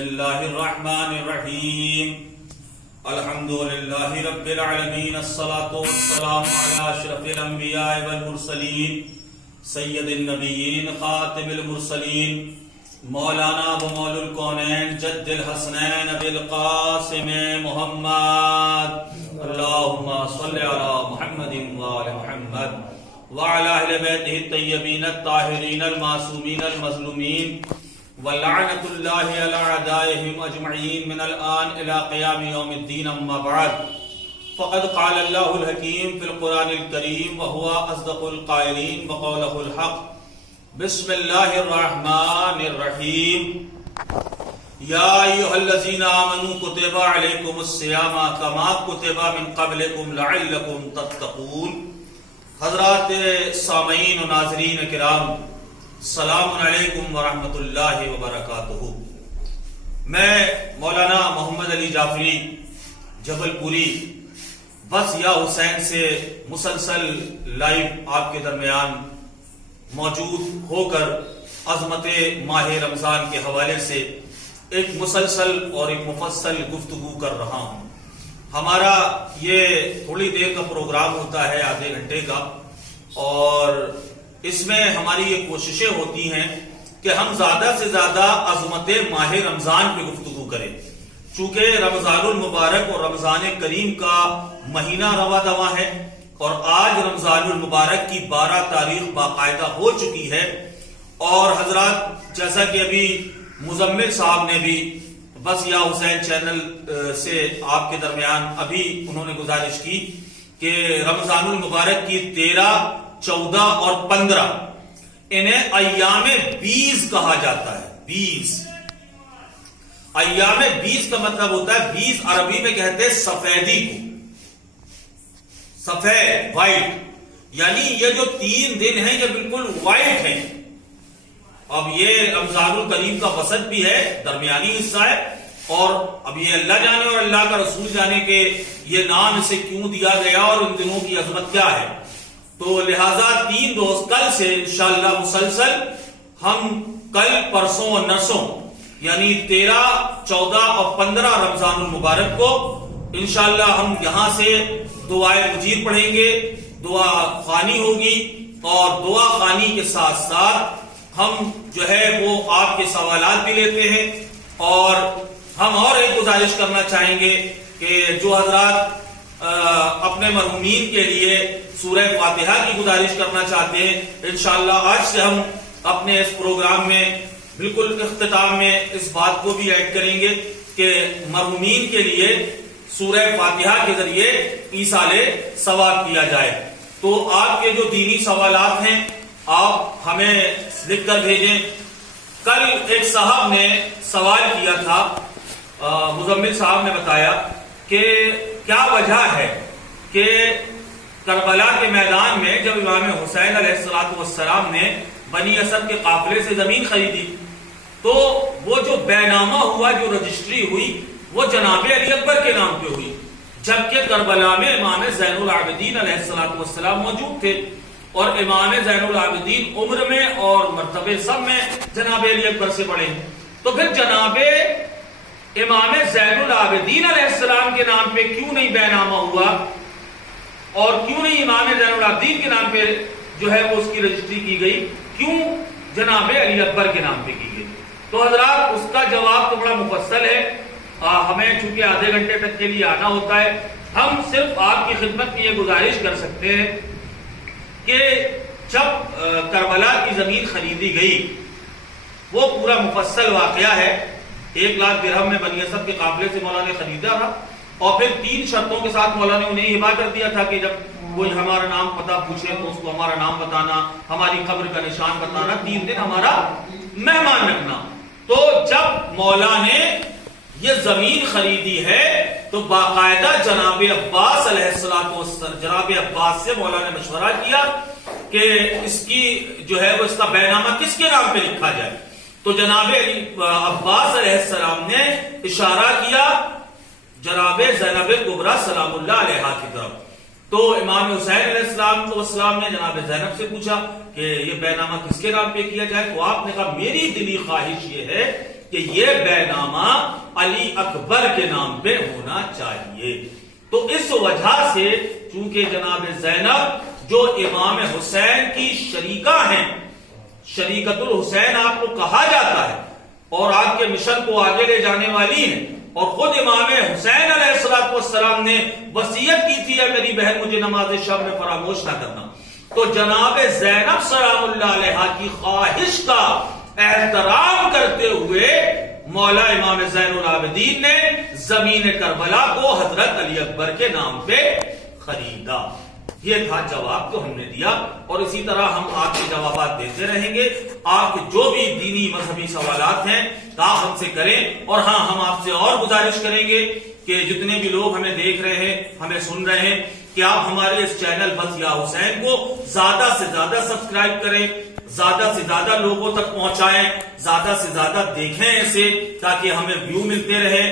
الله الرحمن الرحيم الحمد لله رب العالمين الصلاة والسلام على أشرف الأنبياء والمرسلين سيد النبيين خاتم المرسلين مولانا ومولى الكونين جد الحسنين أبي القاسم محمد اللهم صل على محمد وآل محمد وعلى أهل بيته الطيبين الطاهرين المعصومين المظلومين ولعنة الله على أعدائهم أجمعين من الآن إلى قيام يوم الدين أما بعد فقد قال الله الحكيم في القرآن الكريم وهو أصدق القائلين وقوله الحق بسم الله الرحمن الرحيم يا أيها الذين آمنوا كتب عليكم الصيام كما كتب من قبلكم لعلكم تتقون. حضرات سامعین و ناظرین کرام، السلام علیکم ورحمۃ اللہ وبرکاتہ. میں مولانا محمد علی جعفری جبل پوری بس یا حسین سے مسلسل لائیو آپ کے درمیان موجود ہو کر عظمت ماہ رمضان کے حوالے سے ایک مسلسل اور ایک مفصل گفتگو کر رہا ہوں. ہمارا یہ تھوڑی دیر کا پروگرام ہوتا ہے، آدھے گھنٹے کا، اور اس میں ہماری یہ کوششیں ہوتی ہیں کہ ہم زیادہ سے زیادہ عظمت ماہ رمضان پہ گفتگو کریں. چونکہ رمضان المبارک اور رمضان کریم کا مہینہ رواں دواں ہے اور آج رمضان المبارک کی 12 تاریخ باقاعدہ ہو چکی ہے. اور حضرات، جیسا کہ ابھی مزمل صاحب نے بھی بس یا حسین چینل سے آپ کے درمیان ابھی انہوں نے گزارش کی کہ رمضان المبارک کی 13، 14 اور 15 انہیں ایام 20 کہا جاتا ہے. 20 ایام 20 کا مطلب ہوتا ہے 20 عربی میں کہتے ہیں سفیدی کو، سفید، وائٹ، یعنی یہ جو 3 دن ہیں یہ بالکل وائٹ ہیں. اب یہ رمضان الکریم کا وسط بھی ہے، درمیانی حصہ ہے، اور اب یہ اللہ جانے اور اللہ کا رسول جانے کہ یہ نام اسے کیوں دیا گیا اور ان دنوں کی عظمت کیا ہے. تو لہٰذا 3 روز کل سے انشاءاللہ مسلسل ہم کل، پرسوں اور نرسوں یعنی 13، 14 اور 15 رمضان المبارک کو انشاءاللہ ہم یہاں سے دعائے مجیر پڑھیں گے، دعا خوانی ہوگی، اور دعا خوانی کے ساتھ ساتھ ہم جو ہے وہ آپ کے سوالات بھی لیتے ہیں. اور ہم اور ایک گزارش کرنا چاہیں گے کہ جو حضرات اپنے مرحومین کے لیے سورہ فاتحہ کی گزارش کرنا چاہتے ہیں، انشاءاللہ آج سے ہم اپنے اس پروگرام میں بالکل اختتام میں اس بات کو بھی ایڈ کریں گے کہ مرحومین کے لیے سورہ فاتحہ کے ذریعے ایصال ثواب کیا جائے. تو آپ کے جو دینی سوالات ہیں آپ ہمیں لکھ کر بھیجیں. کل ایک صاحب نے سوال کیا تھا، مزمل صاحب نے بتایا کہ کیا وجہ ہے کہ کربلا کے میدان میں جب امام حسین علیہ السلام نے بنی اسد کے قافلے سے زمین خریدی تو وہ جو بے نامہ ہوا، جو رجسٹری ہوئی، وہ جناب علی اکبر کے نام پہ ہوئی، جبکہ کربلا میں امام زین العابدین علیہ السلام موجود تھے، اور امام زین العابدین عمر میں اور مرتبے سب میں جناب علی اکبر سے بڑے ہیں. تو پھر جناب امام زین العابدین علیہ السلام کے نام پہ کیوں نہیں بے نامہ ہوا، اور کیوں نہیں امام زین العابدین کے نام پہ جو ہے وہ اس کی رجسٹری کی گئی، کیوں جناب علی اکبر کے نام پہ کی گئی؟ تو حضرات اس کا جواب تو بڑا مفصل ہے، ہمیں چونکہ آدھے گھنٹے تک کے لیے آنا ہوتا ہے. ہم صرف آپ کی خدمت میں یہ گزارش کر سکتے ہیں کہ جب کربلا کی زمین خریدی گئی، وہ پورا مفصل واقعہ ہے. 1 لاکھ درہم میں بنی اسد کے قافلے سے مولا نے خریدا تھا، اور پھر 3 شرطوں کے ساتھ مولا نے انہیں ہبا کر دیا تھا کہ جب کوئی ہمارا نام پتہ پوچھے تو اس کو ہمارا نام بتانا، ہماری قبر کا نشان بتانا، 3 دن ہمارا مہمان رکھنا. تو جب مولا نے یہ زمین خریدی ہے تو باقاعدہ جناب عباس علیہ السلام، جناب عباس سے مولا نے مشورہ کیا کہ اس کی جو ہے وہ اس کا بے نامہ کس کے نام پہ لکھا جائے. تو جناب عباس علیہ السلام نے اشارہ کیا جناب زینب کبریٰ سلام اللہ علیہا کی طرف. تو امام حسین علیہ السلام نے جناب زینب سے پوچھا کہ یہ بے نامہ کس کے نام پہ کیا جائے؟ تو آپ نے کہا میری دلی خواہش یہ ہے کہ یہ بینامہ علی اکبر کے نام پہ ہونا چاہیے۔ تو اس وجہ سے چونکہ جناب زینب جو امام حسین کی شریکہ ہیں، شریکت الحسین آپ کو کہا جاتا ہے، اور آپ کے مشن کو آگے لے جانے والی ہیں، اور خود امام حسین علیہ السلام نے وصیت کی تھی، میری بہن مجھے نماز شب میں فراموش نہ کرنا۔ تو جناب زینب سلام اللہ علیہ کی خواہش کا احترام کرتے ہوئے مولا امام زین العابدین نے زمین کربلا کو حضرت علی اکبر کے نام پہ خریدا۔ یہ تھا جواب جو ہم نے دیا، اور اسی طرح ہم آپ کے جوابات دیتے رہیں گے۔ آپ کے جو بھی دینی مذہبی سوالات ہیں آپ ہم سے کریں، اور ہاں ہم آپ سے اور گزارش کریں گے کہ جتنے بھی لوگ ہمیں دیکھ رہے ہیں، ہمیں سن رہے ہیں، کہ آپ ہمارے اس چینل بس یا حسین کو زیادہ سے زیادہ سبسکرائب کریں، زیادہ سے زیادہ لوگوں تک پہنچائیں، زیادہ سے زیادہ دیکھیں اسے، تاکہ ہمیں ویو ملتے رہے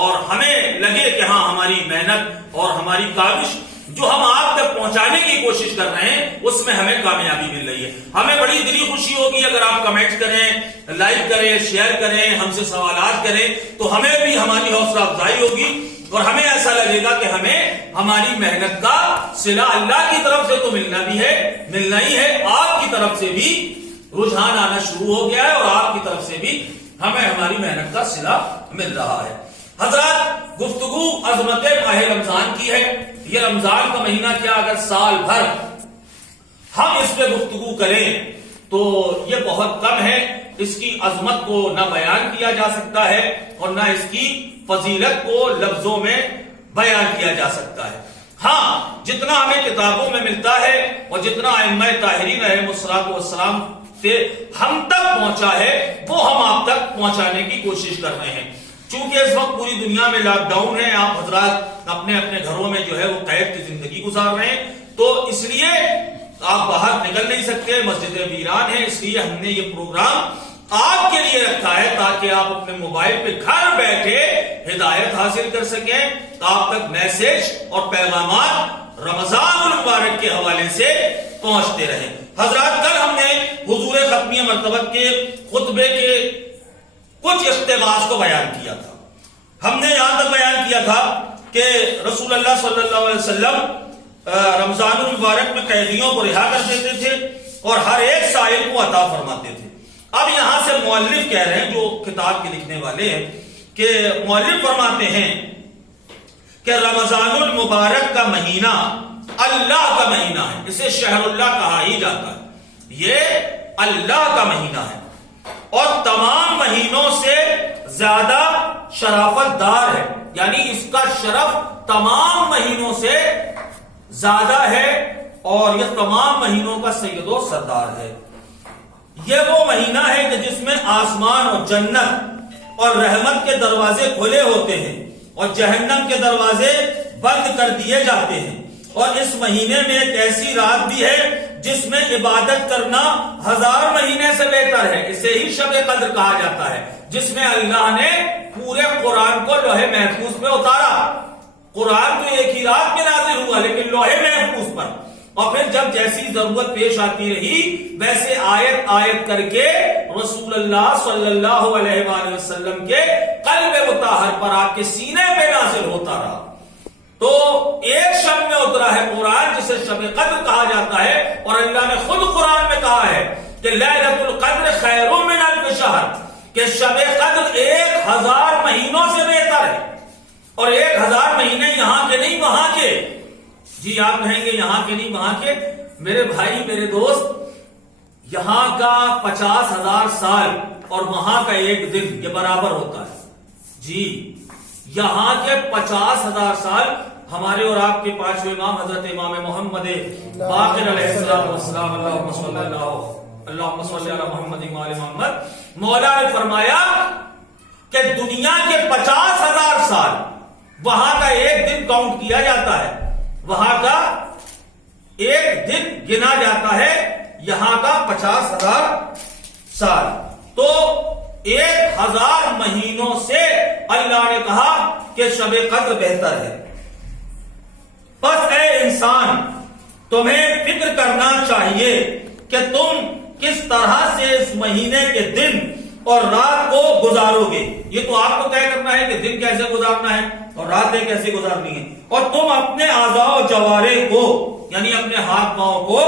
اور ہمیں لگے کہ ہاں ہماری محنت اور ہماری کاوش جو ہم آپ تک پہنچانے کی کوشش کر رہے ہیں اس میں ہمیں کامیابی مل رہی ہے۔ ہمیں بڑی دلی خوشی ہوگی اگر آپ کمنٹ کریں، لائک کریں، شیئر کریں، ہم سے سوالات کریں، تو ہمیں بھی ہماری حوصلہ افزائی ہوگی، اور ہمیں ایسا لگے گا کہ ہمیں ہماری محنت کا صلہ اللہ کی طرف سے تو ملنا بھی ہے، ملنا ہی ہے، آپ کی طرف سے بھی رجحان آنا شروع ہو گیا ہے، اور آپ کی طرف سے بھی ہمیں ہماری محنت کا صلہ مل رہا ہے۔ حضرات، گفتگو عظمت ماہ رمضان کی ہے۔ یہ رمضان کا مہینہ کیا اگر سال بھر ہم اس پہ گفتگو کریں تو یہ بہت کم ہے۔ اس کی عظمت کو نہ بیان کیا جا سکتا ہے اور نہ اس کی فضیلت کو لفظوں میں بیان کیا جا سکتا ہے۔ ہاں، جتنا ہمیں کتابوں میں ملتا ہے اور جتنا ائمہ طاہرین علیہ السلام سے ہم تک پہنچا ہے وہ ہم آپ تک پہنچانے کی کوشش کر رہے ہیں۔ چونکہ اس وقت پوری دنیا میں لاک ڈاؤن ہے، آپ حضرات اپنے اپنے گھروں میں جو ہے وہ قید کی زندگی گزار رہے ہیں، تو اس لیے آپ باہر نکل نہیں سکتے، مسجدیں ویران ہیں، اس لیے ہم نے یہ پروگرام آپ کے لیے رکھا ہے تاکہ آپ اپنے موبائل پہ گھر بیٹھے ہدایت حاصل کر سکیں، آپ تک میسج اور پیغامات رمضان المبارک کے حوالے سے پہنچتے رہیں۔ حضرات، کل ہم نے حضور ختمیہ مرتبہ کے خطبے کے کچھ اقتباس کو بیان کیا تھا۔ ہم نے یہاں تک بیان کیا تھا کہ رسول اللہ صلی اللہ علیہ وسلم رمضان المبارک میں قیدیوں کو رہا کر دیتے تھے اور ہر ایک سائل کو عطا فرماتے تھے۔ اب یہاں سے مؤلف کہہ رہے ہیں، جو کتاب کے لکھنے والے ہیں، کہ مؤلف فرماتے ہیں کہ رمضان المبارک کا مہینہ اللہ کا مہینہ ہے، اسے شہر اللہ کہا ہی جاتا ہے، یہ اللہ کا مہینہ ہے اور تمام مہینوں سے زیادہ شرافت دار ہے، یعنی اس کا شرف تمام مہینوں سے زیادہ ہے اور یہ تمام مہینوں کا سید و سردار ہے۔ یہ وہ مہینہ ہے کہ جس میں آسمان اور جنت اور رحمت کے دروازے کھلے ہوتے ہیں اور جہنم کے دروازے بند کر دیے جاتے ہیں، اور اس مہینے میں ایک ایسی رات بھی ہے جس میں عبادت کرنا 1000 مہینے سے بہتر ہے، اسے ہی شب قدر کہا جاتا ہے، جس میں اللہ نے پورے قرآن کو لوح محفوظ پہ اتارا۔ قرآن تو ایک ہی رات میں نازل ہوا لیکن لوح محفوظ پر، اور پھر جب جیسی ضرورت پیش آتی رہی ویسے آیت آیت کر کے رسول اللہ صلی اللہ علیہ وآلہ وسلم کے قلب مطہر پر آپ کے سینے پہ نازل ہوتا رہا۔ تو ایک شب میں اترا ہے قرآن جسے شب قدر کہا جاتا ہے، اور اللہ نے خود قرآن میں کہا ہے کہ لیلۃ القدر خیر من الف شہر، کہ شب قدر 1000 مہینوں سے بہتر ہے، اور 1000 مہینے یہاں کے نہیں وہاں کے۔ جی آپ کہیں گے یہاں کے نہیں وہاں کے، میرے بھائی میرے دوست، یہاں کا 50,000 سال اور وہاں کا ایک دن یہ برابر ہوتا ہے۔ جی، یہاں کے 50,000 سال ہمارے اور آپ کے پانچویں امام حضرت امام محمد باقر علیہ السلام، اللہم صلی علی محمد وعلی محمد، مولا نے فرمایا کہ دنیا کے 50,000 سال وہاں کا ایک دن کاؤنٹ کیا جاتا ہے، وہاں کا ایک دن گنا جاتا ہے، یہاں کا 50,000 سال۔ تو 1000 مہینوں سے اللہ نے کہا کہ شب قدر بہتر ہے۔ بس اے انسان، تمہیں فکر کرنا چاہیے کہ تم کس طرح سے اس مہینے کے دن اور رات کو گزارو گے. یہ تو آپ کو طے کرنا ہے کہ دن کیسے گزارنا ہے اور راتیں کیسے گزارنی ہے. اور تم اپنے اعضاء و جوارح کو یعنی اپنے ہاتھ پاؤں کو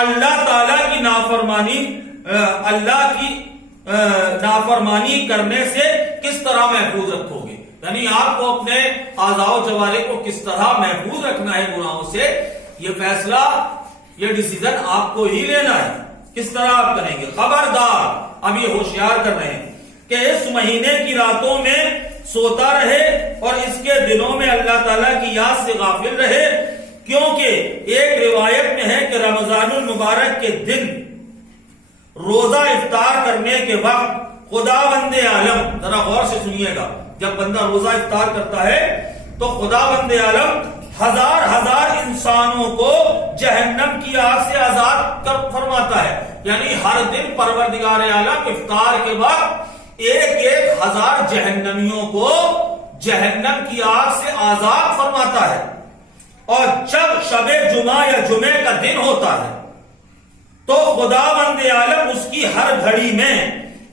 اللہ تعالی کی نافرمانی کرنے سے کس طرح محفوظ رکھو گے. یعنی آپ کو اپنے اعضاء و جوارح کو کس طرح محفوظ رکھنا ہے گناہوں سے، یہ فیصلہ، یہ ڈیسیژن آپ کو ہی لینا ہے. کس طرح آپ کریں گے. خبردار، اب یہ ہوشیار کر رہے ہیں کہ اس مہینے کی راتوں میں سوتا رہے اور اس کے دنوں میں اللہ تعالیٰ کی یاد سے غافل رہے، کیونکہ ایک روایت میں ہے کہ رمضان المبارک کے دن روزہ افطار کرنے کے وقت خداوند عالم، ذرا غور سے سنیے گا، جب بندہ روزہ افطار کرتا ہے تو خداوند عالم ہزار ہزار انسانوں کو جہنم کی آگ سے آزاد کر فرماتا ہے. یعنی ہر دن پروردگار عالم افطار کے بعد ایک ایک ہزار جہنمیوں کو جہنم کی آگ سے آزاد فرماتا ہے. اور جب شب جمعہ یا جمعے کا دن ہوتا ہے تو خداوند عالم اس کی ہر گھڑی میں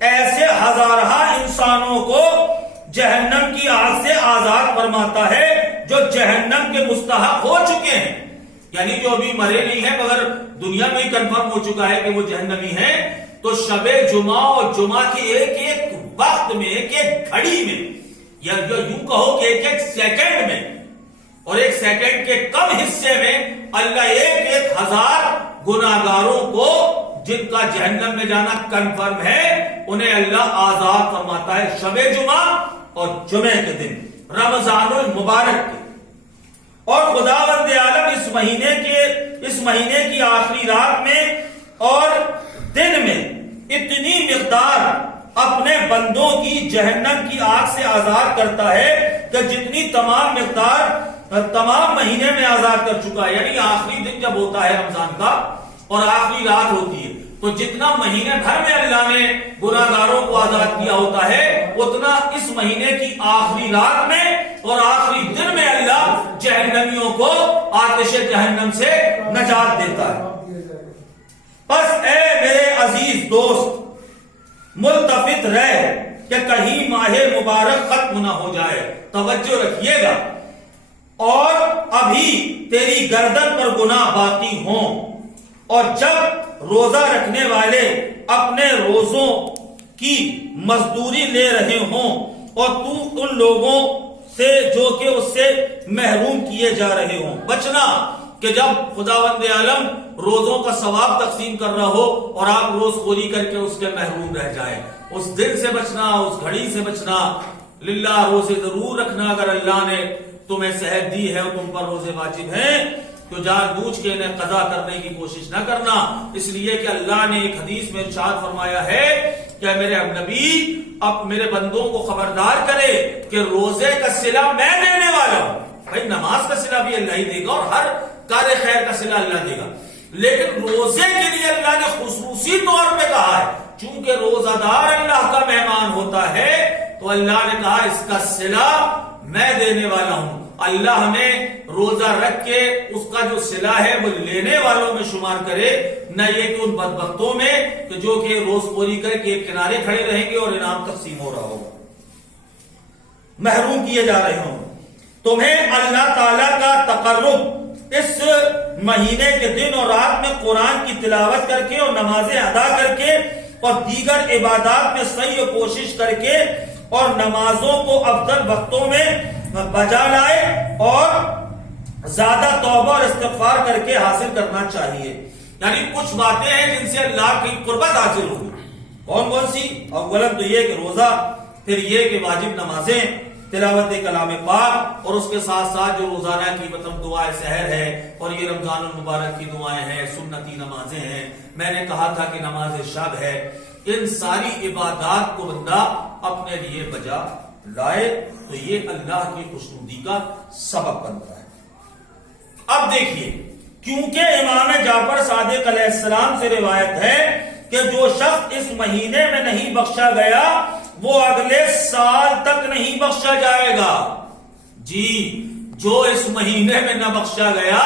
ایسے ہزارہ انسانوں کو جہنم کی آگ سے آزاد فرماتا ہے جو جہنم کے مستحق ہو چکے ہیں. یعنی جو ابھی مرے نہیں ہیں مگر دنیا میں ہی کنفرم ہو چکا ہے کہ وہ جہنمی ہیں، تو شب جمعہ اور جمعہ کے ایک ایک وقت میں، ایک ایک گھڑی میں، یا یوں کہو کہ ایک ایک سیکنڈ میں، اور ایک سیکنڈ کے کم حصے میں اللہ ایک ایک ہزار گناہگاروں کو جن کا جہنم میں جانا کنفرم ہے انہیں اللہ آزاد فرماتا ہے شب جمعہ اور جمعے کے دن، رمضان المبارک کے. اور خداوند عالم اس مہینے کی آخری رات میں اور دن میں اتنی مقدار اپنے بندوں کی جہنم کی آگ سے آزاد کرتا ہے کہ جتنی تمام مقدار تمام مہینے میں آزاد کر چکا ہے. یعنی آخری دن جب ہوتا ہے رمضان کا اور آخری رات ہوتی ہے تو جتنا مہینے بھر میں اللہ نے گناہگاروں کو آزاد کیا ہوتا ہے اتنا اس مہینے کی آخری رات میں اور آخری دن میں اللہ جہنمیوں کو آتش جہنم سے نجات دیتا ہے. بس اے میرے عزیز دوست ملتفت رہ کہ کہیں ماہ مبارک ختم نہ ہو جائے. توجہ رکھیے گا. اور ابھی تیری گردن پر گناہ باقی ہوں، اور جب روزہ رکھنے والے اپنے روزوں کی مزدوری لے رہے ہوں اور تو ان لوگوں سے جو کہ اس سے محروم کیے جا رہے ہوں. بچنا کہ جب خداوند عالم روزوں کا ثواب تقسیم کر رہا ہو اور آپ روز خوری کر کے اس کے محروم رہ جائیں، اس دن سے بچنا، اس گھڑی سے بچنا. للہ روزے ضرور رکھنا. اگر اللہ نے تمہیں صحت دی ہے اور تم پر روزے واجب ہیں تو جان بوجھ کے انہیں قضا کرنے کی کوشش نہ کرنا، اس لیے کہ اللہ نے ایک حدیث میں ارشاد فرمایا ہے کہ میرے نبی اب میرے بندوں کو خبردار کرے کہ روزے کا صلہ میں دینے والا ہوں. بھائی نماز کا صلہ بھی اللہ ہی دے گا اور ہر کار خیر کا صلہ اللہ دے گا، لیکن روزے کے لیے اللہ نے خصوصی طور پہ کہا ہے چونکہ روزہ دار اللہ کا مہمان ہوتا ہے تو اللہ نے کہا اس کا صلہ میں دینے والا ہوں. اللہ ہمیں روزہ رکھ کے اس کا جو صلہ ہے وہ لینے والوں میں شمار کرے، نہ یہ کہ ان بدبختوں میں کہ جو کہ روز خوری کر کے ایک کنارے کھڑے رہیں گے اور انعام تقسیم ہو رہا ہوگا، محروم کیے جا رہے ہوں. تمہیں اللہ تعالی کا تقرب اس مہینے کے دن اور رات میں قرآن کی تلاوت کر کے اور نمازیں ادا کر کے اور دیگر عبادات میں صحیح کوشش کر کے اور نمازوں کو افضل وقتوں میں بجا لائے اور زیادہ توبہ اور استغفار کر کے حاصل کرنا چاہیے. یعنی کچھ باتیں ہیں جن سے اللہ کی قربت حاصل ہوگی. کون کون سی؟ اولا تو یہ کہ روزہ، پھر یہ کہ واجب نمازیں، تلاوت کلام پاک، اور اس کے ساتھ ساتھ جو روزانہ کی مطلب دعائیں سحر ہے اور یہ رمضان المبارک کی دعائیں ہیں، سنتی نمازیں ہیں، میں نے کہا تھا کہ نماز شب ہے. ان ساری عبادات کو بندہ اپنے لیے بجا لائے تو یہ اللہ کی خوشنودی کا سبب بنتا ہے. اب دیکھیے، کیونکہ امام جعفر صادق علیہ السلام سے روایت ہے کہ جو شخص اس مہینے میں نہیں بخشا گیا وہ اگلے سال تک نہیں بخشا جائے گا. جی، جو اس مہینے میں نہ بخشا گیا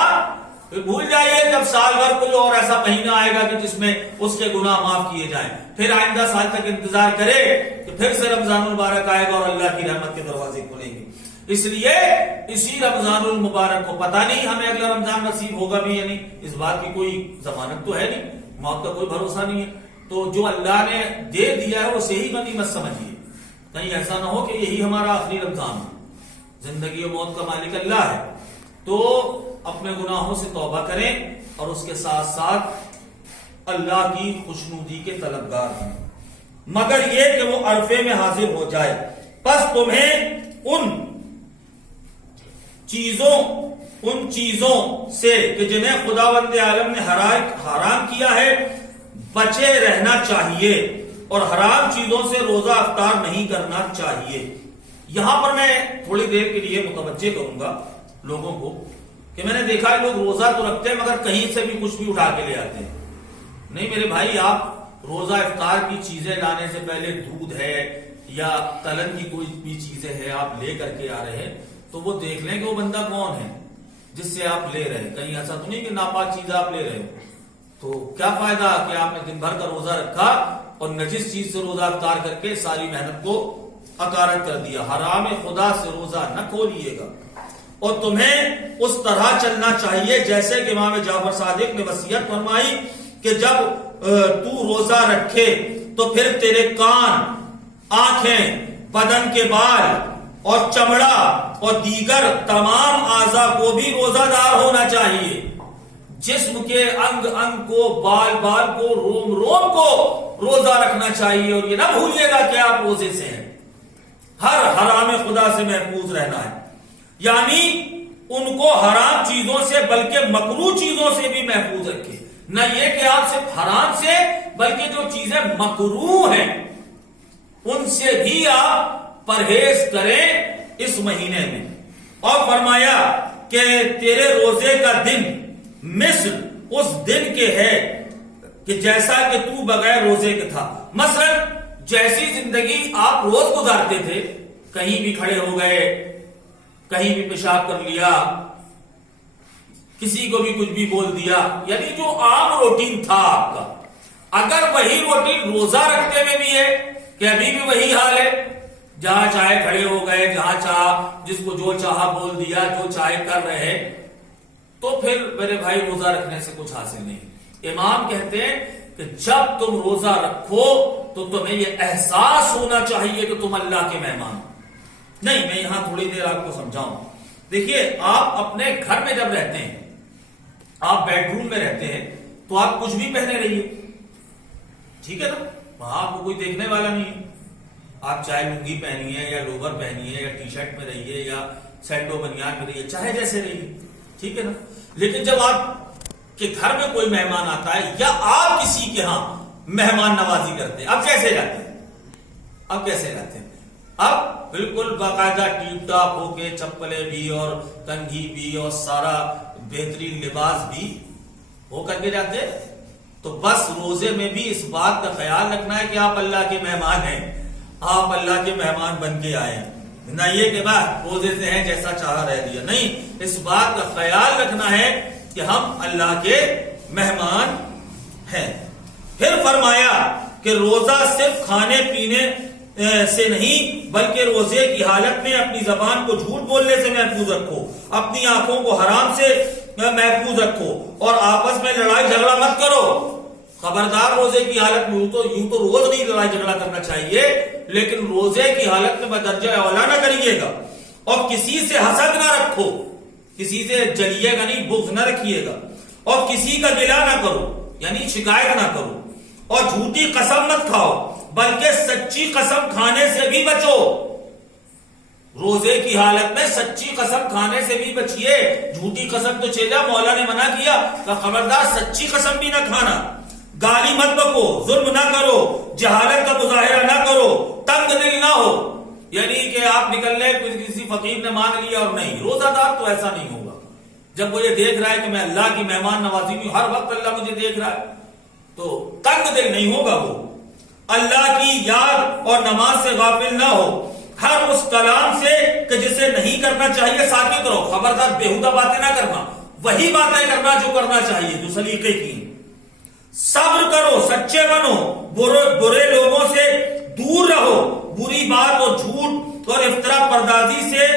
پھر بھول جائیے جب سال بھر کوئی اور ایسا مہینہ آئے گا کہ جس میں اس کے گناہ معاف کیے جائیں، پھر آئندہ سال تک انتظار کرے کہ پھر سے رمضان المبارک آئے گا اور اللہ کی رحمت کے دروازے کھلیں گے۔ اس لیے اسی رمضان المبارک کو، پتہ نہیں ہمیں اگلا رمضان نصیب ہوگا بھی یا نہیں، اس بات کی کوئی ضمانت تو ہے نہیں، موت کا کوئی بھروسہ نہیں ہے، تو جو اللہ نے دے دیا ہے وہ صحیح غنیمت سمجھیے، کہیں ایسا نہ ہو کہ یہی ہمارا آخری رمضان ہو۔ زندگی و موت کا مالک اللہ ہے، تو اپنے گناہوں سے توبہ کریں اور اس کے ساتھ ساتھ اللہ کی خوشنودی کے طلبگار ہیں، مگر یہ کہ وہ عرفے میں حاضر ہو جائے۔ پس تمہیں ان چیزوں سے کہ جنہیں خداوند عالم نے حرام کیا ہے بچے رہنا چاہیے، اور حرام چیزوں سے روزہ افطار نہیں کرنا چاہیے۔ یہاں پر میں تھوڑی دیر کے لیے متوجہ کروں گا لوگوں کو کہ میں نے دیکھا ہے لوگ روزہ تو رکھتے ہیں مگر کہیں سے بھی کچھ بھی اٹھا کے لے آتے ہیں۔ نہیں میرے بھائی، آپ روزہ افطار کی چیزیں لانے سے پہلے دودھ ہے یا تلن کی کوئی بھی چیزیں ہیں آپ لے کر کے آ رہے ہیں تو وہ دیکھ لیں کہ وہ بندہ کون ہے جس سے آپ لے رہے ہیں، کہیں ایسا تو نہیں کہ ناپاک چیز آپ لے رہے ہو۔ تو کیا فائدہ کہ آپ نے دن بھر کا روزہ رکھا اور نجس چیز سے روزہ افطار کر کے ساری محنت کو اکارت کر دیا۔ حرام خدا سے روزہ نہ کھولیے گا، اور تمہیں اس طرح چلنا چاہیے جیسے کہ امام جعفر صادق نے وصیت فرمائی کہ جب تو روزہ رکھے تو پھر تیرے کان، آنکھیں، بدن کے بال اور چمڑا اور دیگر تمام اعضاء کو بھی روزہ دار ہونا چاہیے، جسم کے انگ انگ کو، بال بال کو، روم روم کو روزہ رکھنا چاہیے، اور یہ نہ بھولیے گا کہ آپ روزے سے ہیں۔ ہر حرام خدا سے محفوظ رہنا ہے، یعنی ان کو حرام چیزوں سے بلکہ مکروہ چیزوں سے بھی محفوظ رکھے، نہ یہ کہ آپ صرف حرام سے بلکہ جو چیزیں مکروہ ہیں ان سے بھی آپ پرہیز کریں اس مہینے میں۔ اور فرمایا کہ تیرے روزے کا دن مثل اس دن کے ہے کہ جیسا کہ تو بغیر روزے کے تھا۔ مثلا جیسی زندگی آپ روز گزارتے تھے، کہیں بھی کھڑے ہو گئے، کہیں بھی پیشاب کر لیا، کسی کو بھی کچھ بھی بول دیا، یعنی جو عام روٹین تھا آپ کا، اگر وہی روٹین روزہ رکھتے میں بھی ہے کہ ابھی بھی وہی حال ہے، جہاں چاہے کھڑے ہو گئے، جہاں چاہا جس کو جو چاہا بول دیا، جو چاہے کر رہے، تو پھر میرے بھائی روزہ رکھنے سے کچھ حاصل نہیں۔ امام کہتے ہیں کہ جب تم روزہ رکھو تو تمہیں یہ احساس ہونا چاہیے کہ تم اللہ کے مہمان۔ نہیں، میں یہاں تھوڑی دیر آپ کو سمجھاؤں۔ دیکھیے، آپ اپنے گھر میں جب رہتے ہیں، آپ بیڈ روم میں رہتے ہیں تو آپ کچھ بھی پہنے رہیے، ٹھیک ہے نا، وہاں آپ کو کوئی دیکھنے والا نہیں ہے، آپ چاہے لنگی پہنیے یا لوور پہنیے یا ٹی شرٹ میں رہیے یا سینڈو بنیان میں رہیے، چاہے جیسے رہیے، ٹھیک ہے نا۔ لیکن جب آپ کے گھر میں کوئی مہمان آتا ہے یا آپ کسی کے ہاں مہمان نوازی کرتے ہیں، اب کیسے جاتے ہیں؟ اب کیسے جاتے ہیں؟ اب بالکل باقاعدہ ٹیپ ٹاپ ہو کے، چپلے بھی اور کنگھی بھی اور سارا بہترین لباس بھی ہو کر کے جاتے ہیں۔ تو بس روزے میں بھی اس بات کا خیال رکھنا ہے کہ آپ اللہ کے مہمان ہیں، آپ اللہ کے مہمان بن کے آئے ہیں، نہ یہ کہ بس روزے سے ہیں جیسا چاہا رہ دیا، نہیں، اس بات کا خیال رکھنا ہے کہ ہم اللہ کے مہمان ہیں۔ پھر فرمایا کہ روزہ صرف کھانے پینے سے نہیں بلکہ روزے کی حالت میں اپنی زبان کو جھوٹ بولنے سے محفوظ رکھو، اپنی آنکھوں کو حرام سے محفوظ رکھو، اور آپس میں لڑائی جھگڑا مت کرو۔ خبردار، روزے کی حالت میں یوں تو روز نہیں لڑائی جھگڑا کرنا چاہیے، لیکن روزے کی حالت میں بدرجہ اولا نہ کریے گا، اور کسی سے حسد نہ رکھو، کسی سے جلیے گا نہیں، بغض نہ رکھیے گا، اور کسی کا گلہ نہ کرو، یعنی شکایت نہ کرو، اور جھوٹی قسم مت کھاؤ بلکہ سچی قسم کھانے سے بھی بچو۔ روزے کی حالت میں سچی قسم کھانے سے بھی بچیے، جھوٹی قسم تو چلا، مولا نے منع کیا کہ خبردار سچی قسم بھی نہ کھانا، گالی مت بکو، ظلم نہ کرو، جہالت کا مظاہرہ نہ کرو، تنگ دل نہ ہو، یعنی کہ آپ نکل لے کسی فقیر نے مان لیا اور نہیں، روزہ دار تو ایسا نہیں ہوگا۔ جب وہ یہ دیکھ رہا ہے کہ میں اللہ کی مہمان نوازی ہوں، ہر وقت اللہ مجھے دیکھ رہا ہے، تو تنگ دل نہیں ہوگا وہ، اللہ کی یاد اور نماز سے غافل نہ ہو، ہر اس کلام سے کہ جسے نہیں کرنا چاہیے ساکت رہو، خبردار بےہودہ باتیں نہ کرنا، وہی باتیں کرنا جو کرنا چاہیے، جو سلیقے کی۔ صبر کرو، سچے بنو، برے لوگوں سے دور رہو، بری بات اور جھوٹ اور افطرا پردازی سے،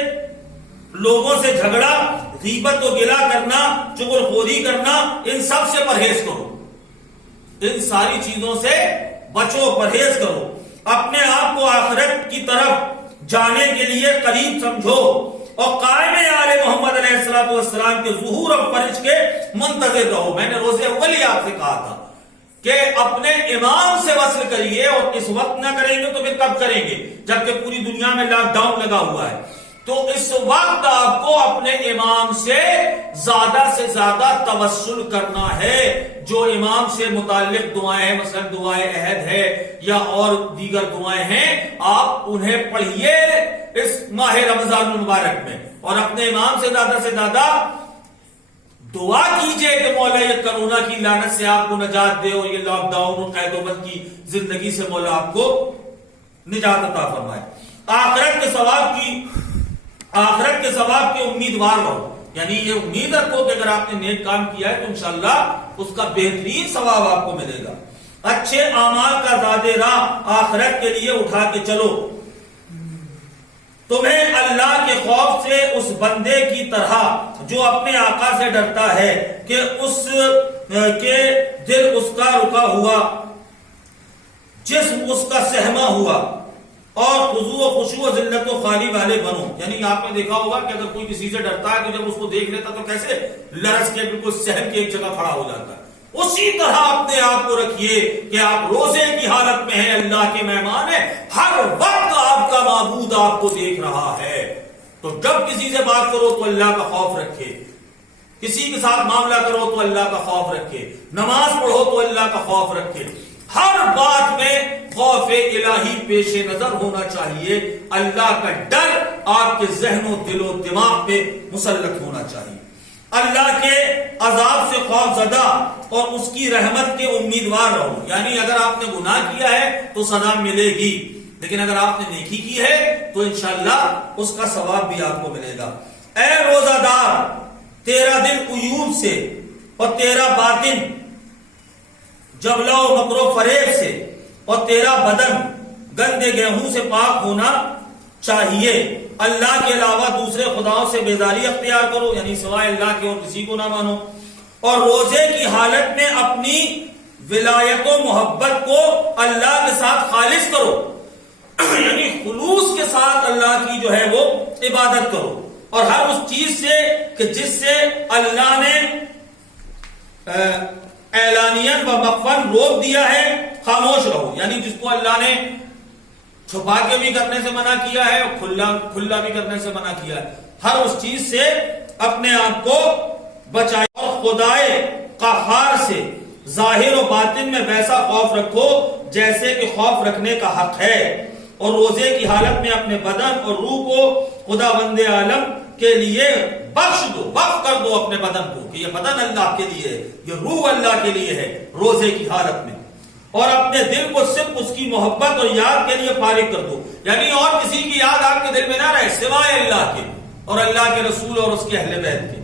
لوگوں سے جھگڑا، غیبت و گلہ کرنا، چغلخوری کرنا، ان سب سے پرہیز کرو، ان ساری چیزوں سے بچو، پرہیز کرو۔ اپنے آپ کو آخرت کی طرف جانے کے لیے قریب سمجھو اور قائم آل محمد علیہ السلام کے ظہور اور فرج کے منتظر رہو۔ میں نے روزے اول ہی آپ سے کہا تھا کہ اپنے امام سے وصل کریے، اور اس وقت نہ کریں گے تو پھر کب کریں گے جبکہ پوری دنیا میں لاک ڈاؤن لگا ہوا ہے؟ تو اس وقت آپ کو اپنے امام سے زیادہ توسل کرنا ہے۔ جو امام سے متعلق دعائیں ہیں، مثلا دعائیں عہد ہے یا اور دیگر دعائیں ہیں، آپ انہیں پڑھیے اس ماہ رمضان المبارک میں، اور اپنے امام سے زیادہ دعا کیجئے کہ مولا یہ کرونا کی لعنت سے آپ کو نجات دے، اور یہ لاک ڈاؤن اور قید و بند کی زندگی سے مولا آپ کو نجات عطا فرمائے۔ آخرت کے ثواب کے امیدوار رہو، یعنی یہ امید رکھو کہ اگر آپ نے نیک کام کیا ہے تو انشاءاللہ اس کا بہترین ثواب آپ کو ملے گا۔ اچھے اعمال کا زاد راہ آخرت کے لیے اٹھا کے چلو۔ تمہیں اللہ کے خوف سے اس بندے کی طرح جو اپنے آقا سے ڈرتا ہے کہ اس کے دل اس کا رکا ہوا، جسم اس کا سہما ہوا، اور خضوع و خشوع و ذلت و خالی والے بنو۔ یعنی آپ نے دیکھا ہوگا کہ اگر کوئی کسی سے ڈرتا ہے تو جب اس کو دیکھ لیتا تو کیسے لرز کے بالکل سہم کے ایک جگہ کھڑا ہو جاتا ہے۔ اسی طرح اپنے آپ کو رکھیے کہ آپ روزے کی حالت میں ہیں، اللہ کے مہمان ہیں، ہر وقت آپ کا معبود آپ کو دیکھ رہا ہے۔ تو جب کسی سے بات کرو تو اللہ کا خوف رکھے، کسی کے ساتھ معاملہ کرو تو اللہ کا خوف رکھے، نماز پڑھو تو اللہ کا خوف رکھے، ہر بات میں خوف الہی پیش نظر ہونا چاہیے، اللہ کا ڈر آپ کے ذہن و دل و دماغ پہ مسلط ہونا چاہیے۔ اللہ کے عذاب سے خوف زدہ اور اس کی رحمت کے امیدوار رہو، یعنی اگر آپ نے گناہ کیا ہے تو سزا ملے گی، لیکن اگر آپ نے نیکی کی ہے تو انشاءاللہ اس کا ثواب بھی آپ کو ملے گا۔ اے روزہ دار، تیرا دل عیوب سے اور تیرا باطن جبلہ و مکر و فریب سے اور تیرا بدن گندے گیہوں سے پاک ہونا چاہیے۔ اللہ کے علاوہ دوسرے خداؤں سے بیزاری اختیار کرو، یعنی سوائے اللہ کے اور کسی کو نہ مانو، اور روزے کی حالت میں اپنی ولایت و محبت کو اللہ کے ساتھ خالص کرو، یعنی خلوص کے ساتھ اللہ کی جو ہے وہ عبادت کرو، اور ہر اس چیز سے کہ جس سے اللہ نے اعلانیاً و مخفن روک دیا ہے خاموش رہو، یعنی جس کو اللہ نے چھپا کے بھی کرنے سے منع کیا ہے اور کھلا بھی کرنے سے منع کیا ہے، ہر اس چیز سے اپنے آپ کو بچائے، اور خدائے قہار سے ظاہر و باطن میں ویسا خوف رکھو جیسے کہ خوف رکھنے کا حق ہے، اور روزے کی حالت میں اپنے بدن اور روح کو خدا بند عالم کے لیے بخش دو، وقف کر دو اپنے بدن کو کہ یہ بدن اللہ کے لیے ہے، یہ روح اللہ کے لیے ہے روزے کی حالت میں، اور اپنے دل کو صرف اس کی محبت اور یاد کے لیے فارغ کر دو، یعنی اور کسی کی یاد آپ کے دل میں نہ رہے سوائے اللہ کے اور اللہ کے رسول اور اس کے اہل بیت کے،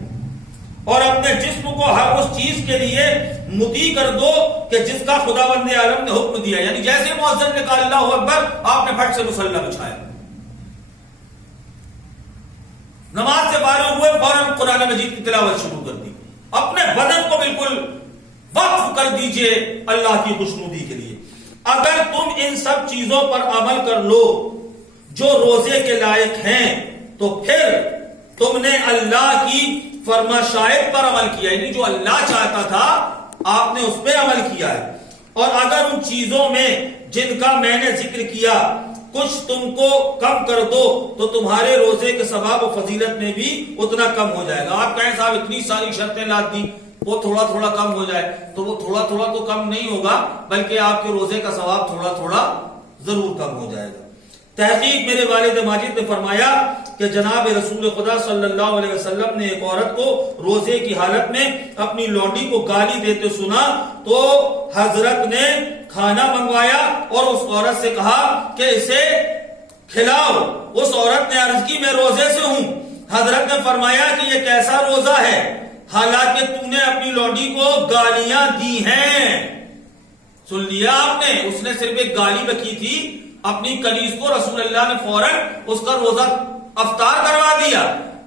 اور اپنے جسم کو ہر اس چیز کے لیے مطیع کر دو کہ جس کا خداوند عالم نے حکم دیا، یعنی جیسے مؤذن نے کہا اللہ اکبر آپ نے پھٹ سے مصلی بچھایا، نماز سے فارغ ہوئے فوراً قرآن مجید کی تلاوت شروع کر دی، اپنے بدن کو بالکل وقف کر دیجئے اللہ کی خوشنودی کے لیے۔ اگر تم ان سب چیزوں پر عمل کر لو جو روزے کے لائق ہیں تو پھر تم نے اللہ کی فرماشائد پر عمل کیا، یعنی جو اللہ چاہتا تھا آپ نے اس پہ عمل کیا ہے، اور اگر ان چیزوں میں جن کا میں نے ذکر کیا کچھ تم کو کم کر دو تو تمہارے روزے کے ثواب و فضیلت میں بھی اتنا کم ہو جائے گا۔ آپ کہیں صاحب اتنی ساری شرطیں لاد دی وہ تھوڑا تھوڑا کم ہو جائے، تو وہ تھوڑا تھوڑا تو کم نہیں ہوگا بلکہ آپ کے روزے کا ثواب تھوڑا تھوڑا ضرور کم ہو جائے گا۔ تحقیق میرے والد ماجد نے فرمایا کہ جناب رسول خدا صلی اللہ علیہ وسلم نے ایک عورت کو روزے کی حالت میں اپنی لونڈی کو گالی دیتے سنا تو حضرت نے کھانا منگوایا اور اس عورت سے کہا کہ اسے کھلاؤ۔ اس عورت نے عرض کی میں روزے سے ہوں۔ حضرت نے فرمایا کہ یہ کیسا روزہ ہے؟ حالانکہ تو نے اپنی لونڈی کو گالیاں دی ہیں. سن لیا آپ نے, اس نے صرف ایک گالی بکی تھی اپنی کنیز کو, رسول اللہ نے فوراً اس کا روزہ افطار کروا دیا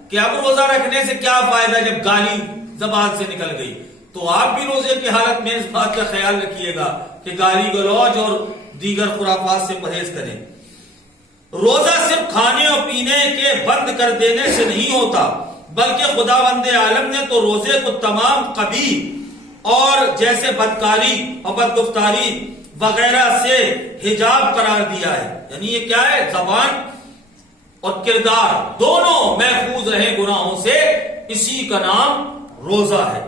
کہ اب روزہ رکھنے سے کیا فائدہ جب گالی زبان سے نکل گئی. تو آپ بھی روزے کی حالت میں اس بات کا خیال رکھیے گا کہ گالی گلوچ اور دیگر خرافات سے پرہیز کریں. روزہ صرف کھانے اور پینے کے بند کر دینے سے نہیں ہوتا, بلکہ خداوند عالم نے تو روزے کو تمام قبیح اور جیسے بدکاری اور بدگفتاری وغیرہ سے حجاب قرار دیا ہے. یعنی یہ کیا ہے, زبان اور کردار دونوں محفوظ رہے گناہوں سے, اسی کا نام روزہ ہے.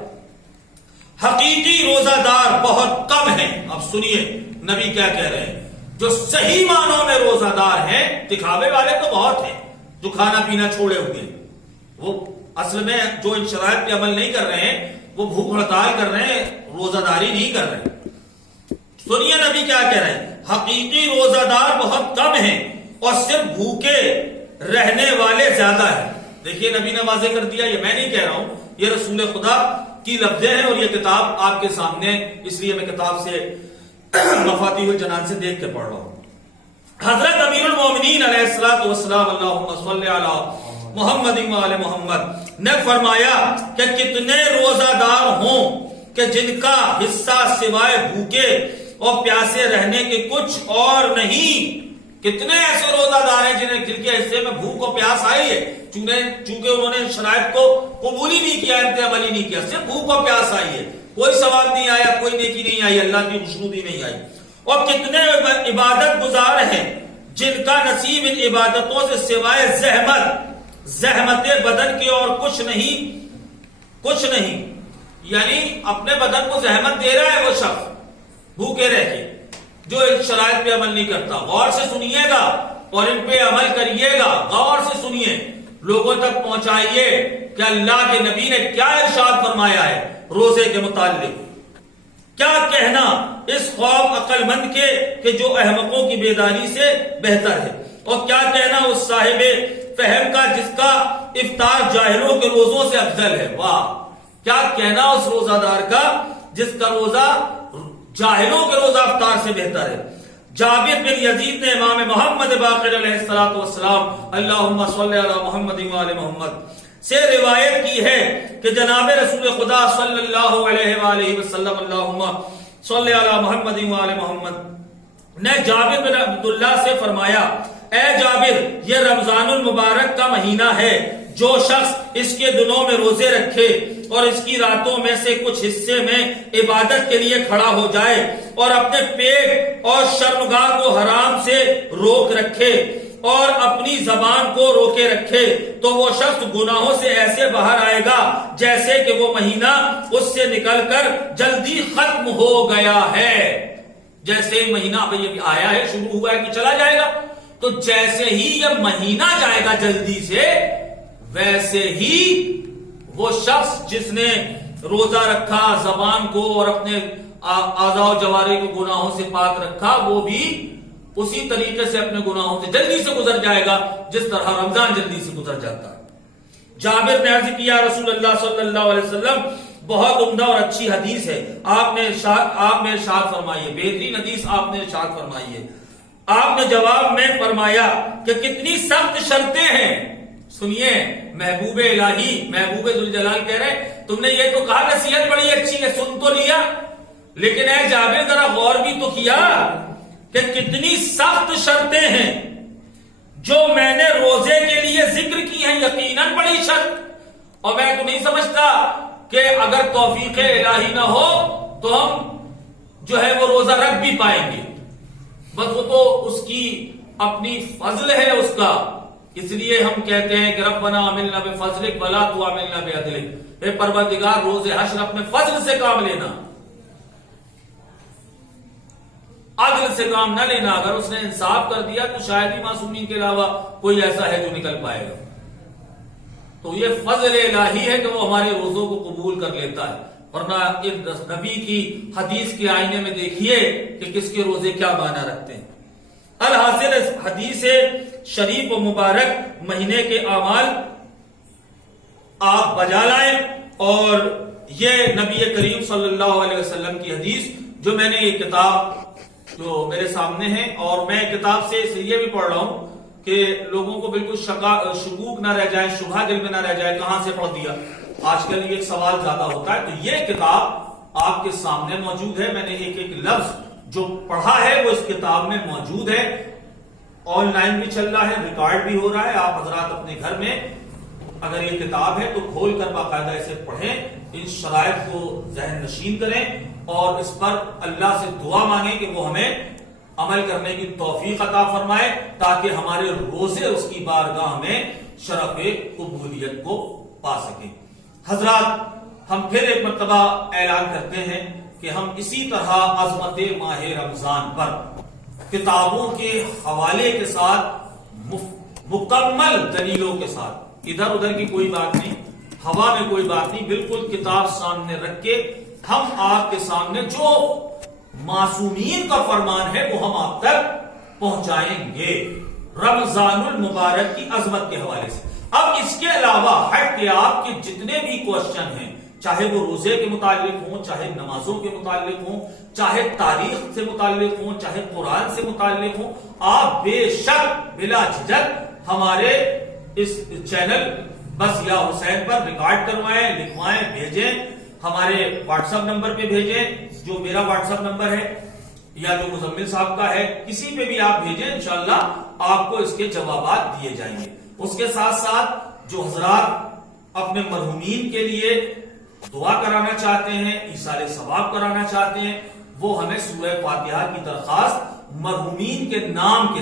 حقیقی روزہ دار بہت کم ہیں. اب سنیے نبی کیا کہہ رہے ہیں. جو صحیح معنوں میں روزہ دار ہیں, دکھاوے والے تو بہت ہیں جو کھانا پینا چھوڑے ہوئے ہیں, وہ اصل میں جو ان شرائط پہ عمل نہیں کر رہے ہیں وہ بھوک ہڑتال کر رہے ہیں, روزہ داری نہیں کر رہے. سنیے نبی کیا کہہ رہے ہیں. حقیقی روزہ دار بہت کم ہیں اور صرف بھوکے رہنے والے زیادہ ہیں. دیکھیے نبی نے واضح کر دیا, یہ میں نہیں کہہ رہا ہوں, یہ رسول خدا کی لفظیں ہیں اور یہ کتاب آپ کے سامنے, اس لیے میں کتاب سے مفاتیح الجنان سے دیکھ کے پڑھ رہا ہوں. حضرت امیر المومنین علیہ الصلوۃ والسلام اللہم صلی علی محمد و آل محمد نے فرمایا کہ کتنے روزہ دار ہوں کہ جن کا حصہ سوائے بھوکے اور پیاسے رہنے کے کچھ اور نہیں. کتنے ایسے روزہ دار ہیں جن کے حصے میں بھوک اور پیاس آئی ہے, چونکہ انہوں نے شرائط کو قبول ہی نہیں کیا, عمل ہی نہیں کیا, صرف بھوک اور پیاس آئی ہے, کوئی ثواب نہیں آیا, کوئی نیکی نہیں آئی, اللہ کی خوشنودی نہیں آئی. اور کتنے عبادت گزار ہیں جن کا نصیب ان عبادتوں سے سوائے زحمت بدن کے اور کچھ نہیں. یعنی اپنے بدن کو زحمت دے رہا ہے وہ شخص بھوکے رہ کے جو اس شرائط پہ عمل نہیں کرتا. غور سے سنیے گا اور ان پہ عمل کریے گا, غور سے سنیے, لوگوں تک پہنچائیے کہ اللہ کے نبی نے کیا ارشاد فرمایا ہے روزے کے متعلق. کیا کہنا اس خواب عقل مند کے کہ جو احمقوں کی بیداری سے بہتر ہے, اور کیا کہنا اس صاحب فہم کا جس کا افطار جاہلوں کے روزوں سے افضل ہے. واہ, کیا کہنا اس روزہ دار کا جس کا روزہ جاہلوں کے روزہ افطار سے بہتر ہے. جابر بن یزید نے امام محمد باقر علیہ الصلوۃ والسلام اللہم صلی علی محمد و آل محمد سے روایت کی ہے کہ جناب رسول خدا صلی اللہ علیہ وآلہ وسلم اللہم صلی علی محمد و آل محمد نے جابر بن عبداللہ سے فرمایا, اے جابر, یہ رمضان المبارک کا مہینہ ہے, جو شخص اس کے دنوں میں روزے رکھے اور اس کی راتوں میں سے کچھ حصے میں عبادت کے لیے کھڑا ہو جائے اور اپنے پیٹ اور شرمگاہ کو حرام سے روک رکھے اور اپنی زبان کو روکے رکھے, تو وہ شخص گناہوں سے ایسے باہر آئے گا جیسے کہ وہ مہینہ اس سے نکل کر جلدی ختم ہو گیا ہے. جیسے مہینہ ابھی آیا ہے, شروع ہوا ہے کہ چلا جائے گا, تو جیسے ہی یہ مہینہ جائے گا جلدی سے, ویسے ہی وہ شخص جس نے روزہ رکھا, زبان کو اور اپنے اعضاء و جوارح کو گناہوں سے پاک رکھا, وہ بھی اسی طریقے سے اپنے گناہوں سے جلدی سے گزر جائے گا جس طرح رمضان جلدی سے گزر جاتا ہے. جابر نے عرض کیا, رسول اللہ صلی اللہ علیہ وسلم بہت عمدہ اور اچھی حدیث ہے, آپ نے ارشاد فرمائیے, بہترین حدیث آپ نے ارشاد فرمائیے. آپ نے جواب میں فرمایا کہ کتنی سخت شرطیں ہیں. سنیے, محبوب الہی, محبوب ذوالجلال کہہ رہے تم نے یہ تو کہا نصیحت بڑی اچھی ہے, سن تو لیا, لیکن اے جابر ذرا غور بھی تو کیا کہ کتنی سخت شرطیں ہیں جو میں نے روزے کے لیے ذکر کی ہیں. یقیناً بڑی شرط, اور میں تو نہیں سمجھتا کہ اگر توفیق الہی نہ ہو تو ہم جو ہے وہ روزہ رکھ بھی پائیں گے. بس وہ تو اس کی اپنی فضل ہے اس کا, اس لیے ہم کہتے ہیں کہ ربنا عملنا بفضلک ولا تعاملنا بعدلک, اے پروردگار روز حشر اپنے فضل سے کام لینا, عدل سے کام نہ لینا. اگر اس نے انصاف کر دیا تو شاید ہی معصومین کے علاوہ کوئی ایسا ہے جو نکل پائے گا. تو یہ فضل الہی ہے کہ وہ ہمارے روزوں کو قبول کر لیتا ہے, ورنہ نبی کی حدیث کے آئینے میں دیکھیے کہ کس کے روزے کیا معنی رکھتے ہیں. الحاصل حدیث شریف و مبارک مہینے کے اعمال آپ بجا لائیں اور یہ نبی کریم صلی اللہ علیہ وسلم کی حدیث جو میں نے یہ کتاب جو میرے سامنے ہے، اور میں کتاب سے اس لیے بھی پڑھ رہا ہوں کہ لوگوں کو بالکل شکوک نہ رہ جائے، شبہ دل میں نہ رہ جائے کہاں سے پڑھ دیا، آج کل یہ ایک سوال زیادہ ہوتا ہے۔ تو یہ کتاب آپ کے سامنے موجود ہے، میں نے ایک ایک لفظ جو پڑھا ہے وہ اس کتاب میں موجود ہے، آن لائن بھی چل رہا ہے، ریکارڈ بھی ہو رہا ہے۔ آپ حضرات اپنے گھر میں اگر یہ کتاب ہے تو کھول کر باقاعدہ اسے پڑھیں، ان شرائط کو ذہن نشین کریں اور اس پر اللہ سے دعا مانگیں کہ وہ ہمیں عمل کرنے کی توفیق عطا فرمائے تاکہ ہمارے روزے اس کی بارگاہ میں شرف قبولیت کو پا سکیں۔ حضرات ہم پھر ایک مرتبہ اعلان کرتے ہیں کہ ہم اسی طرح عظمت ماہ رمضان پر کتابوں کے حوالے کے ساتھ مکمل دلیلوں کے ساتھ، ادھر ادھر کی کوئی بات نہیں، ہوا میں کوئی بات نہیں، بالکل کتاب سامنے رکھ کے ہم آپ کے سامنے جو معصومین کا فرمان ہے وہ ہم آپ تک پہنچائیں گے رمضان المبارک کی عظمت کے حوالے سے۔ اب اس کے علاوہ ہٹ کے آپ کے جتنے بھی کوشچن ہیں، چاہے وہ روزے کے متعلق ہوں، چاہے نمازوں کے متعلق ہوں، چاہے تاریخ سے متعلق ہوں، چاہے قرآن سے متعلق ہوں، آپ بے شک بلا جھجک ہمارے اس چینل بس یا حسین پر ریکارڈ کروائیں، لکھوائیں، بھیجیں، ہمارے واٹس ایپ نمبر پہ بھیجیں جو میرا واٹس ایپ نمبر ہے یا جو مزمل صاحب کا ہے، کسی پہ بھی آپ بھیجیں، انشاءاللہ آپ کو اس کے جوابات دیے جائیں گے۔ اس کے ساتھ ساتھ جو حضرات اپنے مرحومین کے لیے دعا کرانا چاہتے ہیں، ایصال ثواب کرانا چاہتے ہیں، وہ ہمیں سورہ فاتحہ کی درخواست مرحومین کے نام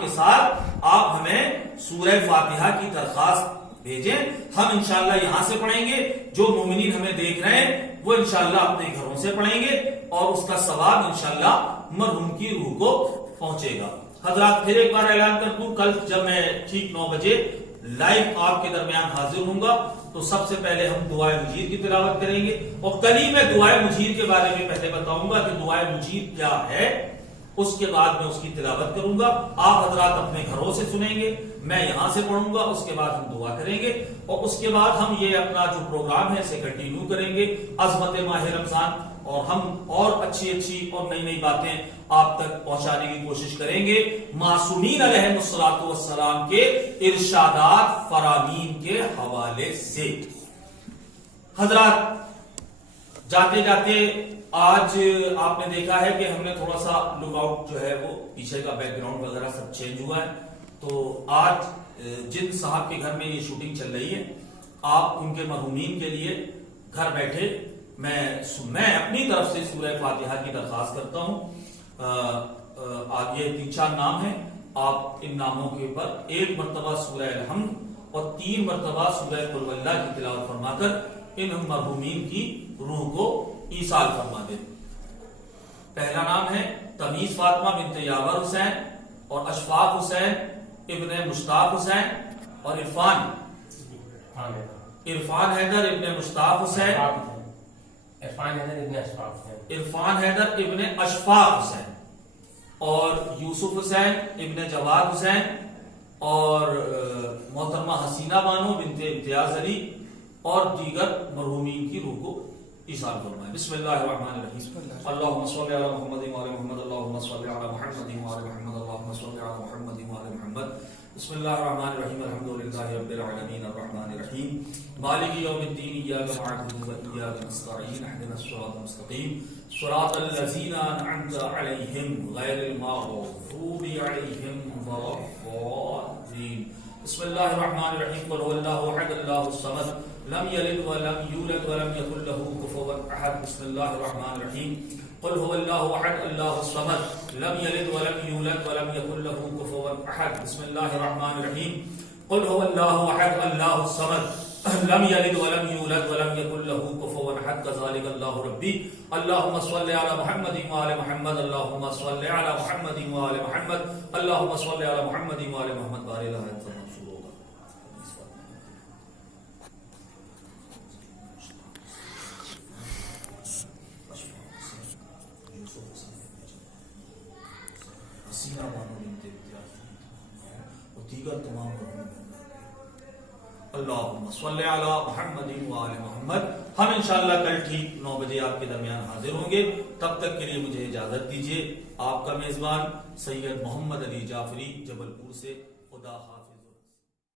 کے ساتھ آپ ہمیں سورہ فاتحہ کی درخواست بھیجیں، ہم انشاءاللہ یہاں سے پڑھیں گے، جو مومنین ہمیں دیکھ رہے ہیں وہ انشاءاللہ اپنے گھروں سے پڑھیں گے اور اس کا ثواب انشاءاللہ مرحوم کی روح کو پہنچے گا۔ حضرات پھر ایک بار اعلان کر دوں، کل جب میں ٹھیک 9 بجے لائیو آپ کے درمیان حاضر ہوں گا تو سب سے پہلے ہم دعائے مجید کی تلاوت کریں گے، اور کل ہی میں دعائے مجید کے بارے میں پہلے بتاؤں گا کہ دعائے مجید کیا ہے، اس کے بعد میں اس کی تلاوت کروں گا، آپ حضرات اپنے گھروں سے سنیں گے، میں یہاں سے پڑھوں گا، اس کے بعد ہم دعا کریں گے اور اس کے بعد ہم یہ اپنا جو پروگرام ہے اسے کنٹینیو کریں گے عظمت ماہ رمضان، اور ہم اور اچھی اور نئی باتیں آپ تک پہنچانے کی کوشش کریں گے معصومین علیہ الصلوۃ والسلام کے ارشادات فرامین کے حوالے سے۔ حضرات جاتے جاتے آج آپ نے دیکھا ہے کہ ہم نے تھوڑا سا لک آؤٹ جو ہے وہ پیچھے کا بیک گراؤنڈ وغیرہ سب چینج ہوا ہے، تو آج جن صاحب کے گھر میں یہ شوٹنگ چل رہی ہے، آپ ان کے مرحومین کے لیے گھر بیٹھے میں اپنی طرف سے سورہ فاتحہ کی درخواست کرتا ہوں۔ آگے 3-4 نام ہیں، آپ ان ناموں کے اوپر 1 مرتبہ سورہ الحمد اور 3 مرتبہ سورہ قل واللہ کی تلاوت فرما کر ان مرحومین کی روح کو ایصال فرما دیں۔ پہلا نام ہے تمیز فاطمہ بنت یاور حسین اور اشفاق حسین ابن مشتاق حسین اور عرفان حیدر ابن مشتاق حسین، عرفان حیدر ابن اشفاق حسین اور یوسف حسین ابن جواد حسین اور محترمہ حسینہ بانو بنت امتیاز علی اور دیگر مرحومین کی روح کو ایصال فرمائیں۔ بسم اللہ الرحمن الرحیم، اللہم صلی علی محمد وعلی محمد، اللہم صلی علی محمد وعلی محمد، اللہم صلی علی محمد وعلی محمد۔ بسم اللہ الرحمن الرحیم، الحمدللہ رب العالمین، الرحمن الرحیم، مالک یوم الدین، ایاک نعبد و ایاک نستعین، اہدنا الصراط المستقیم، صراط الذین انعمت علیہم غیر المغضوب علیہم ولا الضالین۔ بسم اللہ الرحمن الرحیم، قل هو اللہ احد اللہ الصمد لم یلد ولم یولد ولم یکن له کفوا احد۔ بسم اللہ الرحمن الرحیم، قل هو اللہ احد اللہ الصمد لم یلد ولم یولد ولم یکن له کفوا احد۔ بسم اللہ الرحمن الرحیم، قل هو اللہ احد اللہ الصمد لم یلد ولم یولد ولم یکن له کفوا احد۔ کذالک اللہ ربی، اللہم صل علی محمد وعلی محمد، اللہم صل علی محمد وعلی محمد، اللہم صل علی محمد وعلی محمد۔ بارے اللہ شروع ہوگا۔ حسینہ بانو بنت امتیاز اور دیگر تمام اللہم صلی علی محمد وآل محمد. ہم انشاءاللہ کل ٹھیک 9 بجے آپ کے درمیان حاضر ہوں گے. تب تک کے لیے مجھے اجازت دیجیے. آپ کا میزبان سید محمد علی جعفری جبل پور سے. خدا حافظ.